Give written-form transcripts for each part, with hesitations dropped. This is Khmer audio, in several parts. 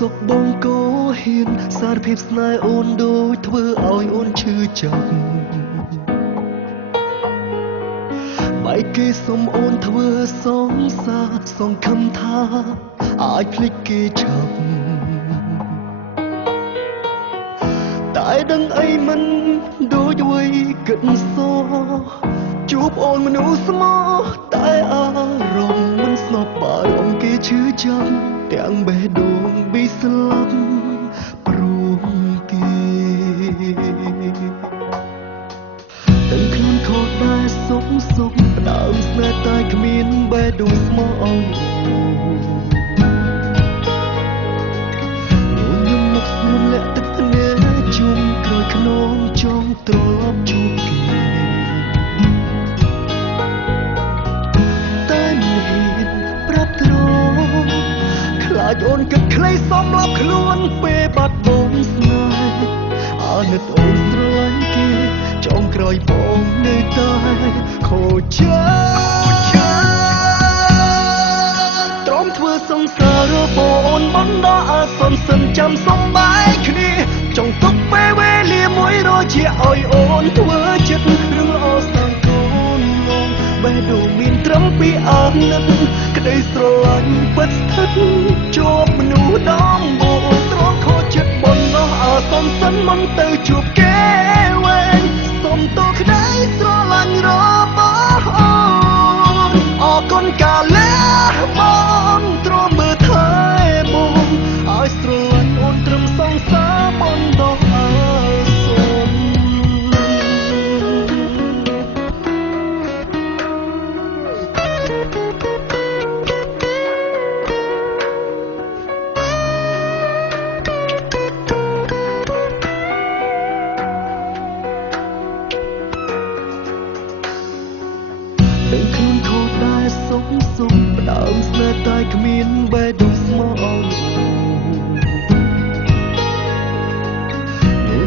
សុខបងក៏ហ៊ានសារភាពស្នេហ៍អូនដូចធ្វើឲ្យអូនឈឺចាប់បែកគេសុំអូនធ្វើសងសារសងខំថាអាចភ្លេចគេឆាប់តែដឹងអីមិនដូចអ្វីគិតសោជួបអូនមនុស្សស្មោះតែអារម្មណ៍មិនស្នប់បារម្ភគេឈឺចាំទាំងបេះដូងប៊ីស្លាប់ព្រមគេទាំងខ្លួនខកដែរសុខផ្ដើមស្នេហ៍តែគ្មានបេះដូងស្មោះអងខ្ញុំមកស្នួនលាក់ទឹកភ្នែកជុំក្រោយខ្នងចង់ត្រឡប់ជួបគេតែមិនហ៊ានប្រាប់ត្រង់ខ្លាចអូនគិតខ្លីសំឡប់ខ្លួនពេលបាត់បង់ស្នេហ៍អាណិតអូនស្រឡាញ់គេចង់ក្រោយបងនៅតែខូចចិត្តទ្រាំធ្វើសង្សាររបស់អូនបណ្ដោះអាសន្នសិនចាំសំបែកគ្នាចង់ទុកពេលវេលាមួយរជាឲ្យអូនធ្វើចិត្តរឿងល្អសាងកូនងងបេះដូងមានត្រឹមពីអាណិតក្តីស្រឡាញ់ពិតស្ថិតជាប់មនុស្សដំបូងទ្រាំខូចចិត្តបណ្ដោះអាសន្នសិនមិនទៅជួបគេវែងសុំទោសក្តីស្រឡាញ់របស់អូនអរគុណកាលៈបងទ្រាំមើលថែបងឲ្យស្រឡាញ់អូនត្រឹមសងសាបណ្ដោះអាសន្នដឹងខ្លួនខូចដែរសុំផ្ដើមស្នេហ៍តែគ្មានបេះដូងស្មោះអងខ្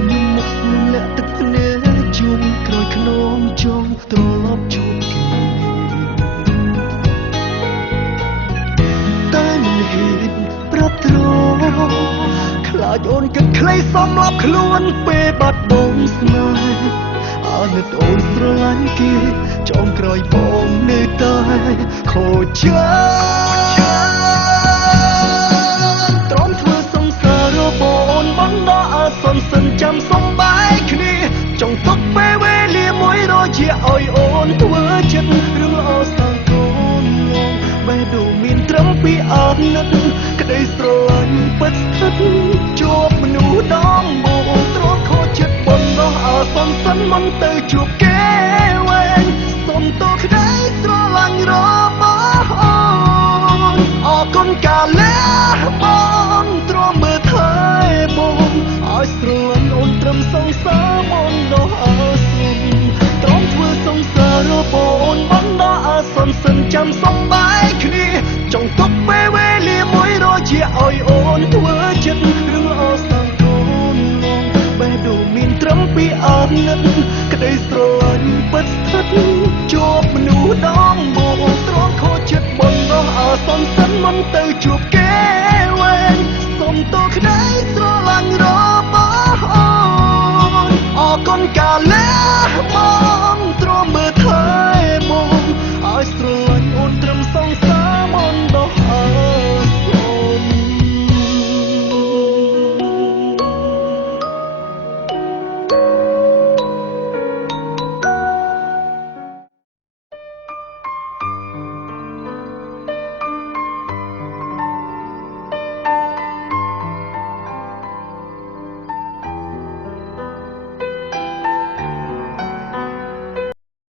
ញុំមកស្នួនលាក់ទឹកភ្នែកជុំក្រោយខ្នងចង់ត្រឡប់ជួបគេតែមិនហ៊ានប្រាប់ត្រង់ខ្លាចអូនគិតខ្លីសំឡប់ខ្លួនពេលបាត់បង់ស្នេហ៍អាណិតអូនស្រឡាញ់គេចង់ក្រោយបងនៅតែខូចចិត្តទ្រាំធ្វើសង្សាររបស់អូនបណ្ដោះអាសន្នសិនចាំសំបែកគ្នាចង់ទុកពេលវេលាមួយរជាឲ្យអូនធ្វើចិត្តរឿងល្អសាងកូនងងបេះដូងមានត្រឹមពីអាណិតក្តីស្រឡាញ់ពិតស្ថិតជាប់មនុស្សដំបូងទ្រាំខូចចិត្តបណ្ដោះអាសន្នសិនមិនទៅជួបគេវែងសុំទោសក្តីស្រឡាញ់របស់អូនអរគុណកាលៈបងទ្រាំមើលថែបងឲ្យស្រឡាញ់អូនត្រឹមសងសាបណ្ដោះអាសន្នទ្រាំធ្វើសង្សាររបស់អូនបណ្ដោះអាសន្នសិនចាំសំបែកគ្នាចង់ទុកពេលវេលាមួយរជាឲ្យអូនធ្វើចិត្តរឿងល្អសាងកូនងងបេះដូងមានត្រឹមពីអាណិតក្តីស្រឡាញ់ពិតស្ថិត